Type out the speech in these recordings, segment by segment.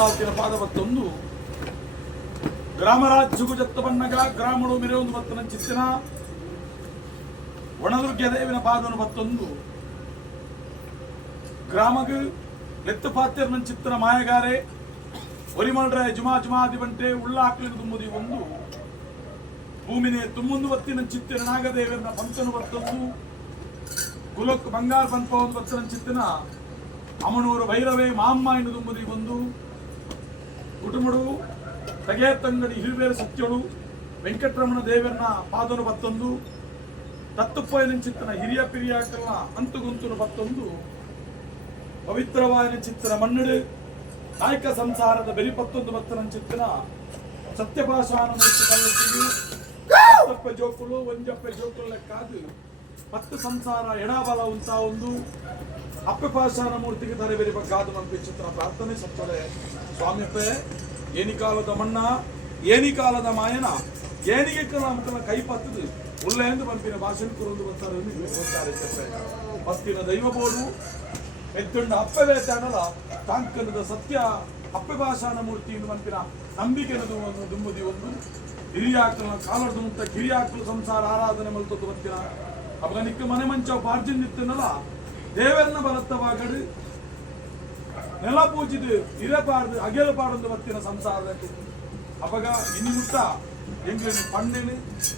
ಕಲಾವತಿನ ಪಾದವತ್ತೊಂದು ಗ್ರಾಮರಾಜ್ಯಗೂ ಜತ್ತವನ್ನಗ ಗ್ರಾಮಡು ಮೆರೆಯೊಂದು ಬತ್ತನ ಚಿತ್ತಿನ ಒಣದುರ್ಗ್ಯ ದೇವಿನ ಪಾದನು ಬತ್ತೊಂದು ಗ್ರಾಮಗ ಲೆತ್ತು ಪಾತ್ಯರ್ನ ಚಿತ್ತನ ಮಾಯಗಾರೆ ಒರಿಮಲ್ರೆ ಜುಮಾದಿ ಬಂಟೆ ಉಳ್ಳಾಕ್ಲಿನ ತುಂಬುದಿ ಒಂದು ಭೂಮಿನೇ ತುಂಬೊಂದು ಬತ್ತಿನ ಚಿತ್ತಿನ ನಾಗದೇವರನ್ನ ಪಂತನು ಬತ್ತೊಂದು ಕುಲಕ್ ಬಂಗಾರ ಪಂಪ ಒಂದು ಬತ್ತನ ಚಿತ್ತಿನ ಅಮನೂರು ಭೈರವೇ ಮಾಮ್ಮ ಎಂದು ತುಂಬುದಿ ಒಂದು ಕುಟುಂಬಡು ತಗೇತಂಗಡಿ ಹಿರಿಬೇರು ಸತ್ಯಳು ವೆಂಕಟರಮಣ ದೇವರನ್ನ ಪಾದನು ಬತ್ತೊಂದು ತತ್ತುಪ್ಪಯ್ಯನ ಚಿತ್ತನ ಹಿರಿಯ ಪಿರಿಯಾಕಲ್ನ ಅಂತುಗುಂತುನು ಬತ್ತೊಂದು ಪವಿತ್ರವಾಯನ ಚಿತ್ತನ ಮಣ್ಣುಡು ಕಾಯಕ ಸಂಸಾರದ ಬೆರಿಪತ್ತೊಂದು ಬತ್ತನ ಚಿತ್ತನ ಸತ್ಯಭಾಷಾನ ಮೂರ್ತಿ ಕಲ್ಲುತ್ತಿಗೆ ಹತ್ತಪ್ಪ ಜೋಕುಲು ಒಂಜಪ್ಪ ಜೋಕುಲು ಲೆಕ್ಕಾದು ಪತ್ತು ಸಂಸಾರ ಎಡಬಲ ಉಂಟಾ ಒಂದು ಅಪ್ಪಪಾಷಾನ ಮೂರ್ತಿಗೆ ತರಬೇರಿಬೇಕಾದು ನಮ್ಮ ಚಿತ್ರ ಪ್ರಾರ್ಥನೆ ಸತ್ತರೆ ಸ್ವಾಮಿಯಪ್ಪೆ ಏನಿ ಕಾಲದ ಮಣ್ಣ ಏನಿ ಕಾಲದ ಮಾಯನ ಏನಿಗೆ ನಮಕಲ ಕೈ ಪತ್ತದು ಉಳ್ಳೆ ಎಂದು ಪಂಪಿನ ಭಾಷಣ ಕುರುಂದು ಗೊತ್ತಾರೆ ಪತ್ತಿನ ದೈವ ಬೋಡು ಎತ್ತುಂಡ ಅಪ್ಪವೇ ತಾಣಲ ತಾಂಕನದ ಸತ್ಯ ಅಪ್ಪೆ ಭಾಷಾನ ಮೂರ್ತಿ ಎಂದು ಪಂಪಿನ ನಂಬಿಕೆ ದುಂಬುದಿ ಒಂದು ಹಿರಿಯಾಕಲ ಕಾಲದ ಮುಟ್ಟ ಕಿರಿಯಾಕಲು ಸಂಸಾರ ಆರಾಧನೆ ಮಲ್ತದ್ದು ಬರ್ತೀರ ಅಫ್ಘಾನಿಕ್ ಮನೆ ಮಂಚ ಪಾರ್ಜಿನ್ ನಿತ್ತನಲ್ಲ ದೇವರನ್ನ ಬಲತ್ತವಾಗಡು ನೆಲ ಪೂಜಿದು ಇರಬಾರ್ದು ಅಗೆಲಬಾರ್ದು ಬತ್ತಿನ ಸಂಸಾರಕ್ಕೆ ಅಪಗ ಇನ್ನು ಮುಟ್ಟ ಎಂಗ್ಲೇನು ಪಂಡೆನು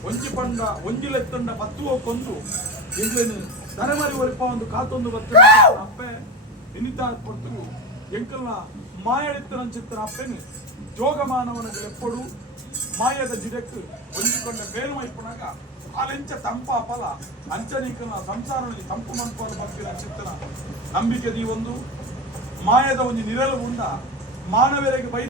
ಒಂಜಿ ಪಂಡ ಒಂಜಿಲೆತ್ತಂಡ ಪತ್ತುವ ಕೊಂದು ಎಂಗ್ಲೇನು ದನಮರಿ ಒಲಿಪ ಒಂದು ಕಾತೊಂದು ಬತ್ತಿನ ಅಪ್ಪೆ ನಿನಿತಾ ಕೊಟ್ಟು ಎಂಕಲ್ನ ಮಾಯಡಿತ್ತನ ಚಿತ್ತನ ಅಪ್ಪೆನು ಜೋಗಮಾನವನಿಗೆ ಎಪ್ಪಡು ಮಾಯದ ಜಿಡಕ್ಕೆ ಹೊಂದಿಕೊಂಡ ಬೇರು ಮೈಪುನಾಗ ಅಲೆಂಚ ತಂಪ ಫಲ ಅಂಚನೀಕನ ಸಂಸಾರದಲ್ಲಿ ತಂಪು ಮನ್ಪವನ್ನು ಬರ್ತಿನ ಚಿತ್ತನ ನಂಬಿಕೆ ಒಂದು ಮಾಯದ ಒಂದು ನಿರಲು ಉಂಡ ಮಾನವರಿಗೆ ಬೈ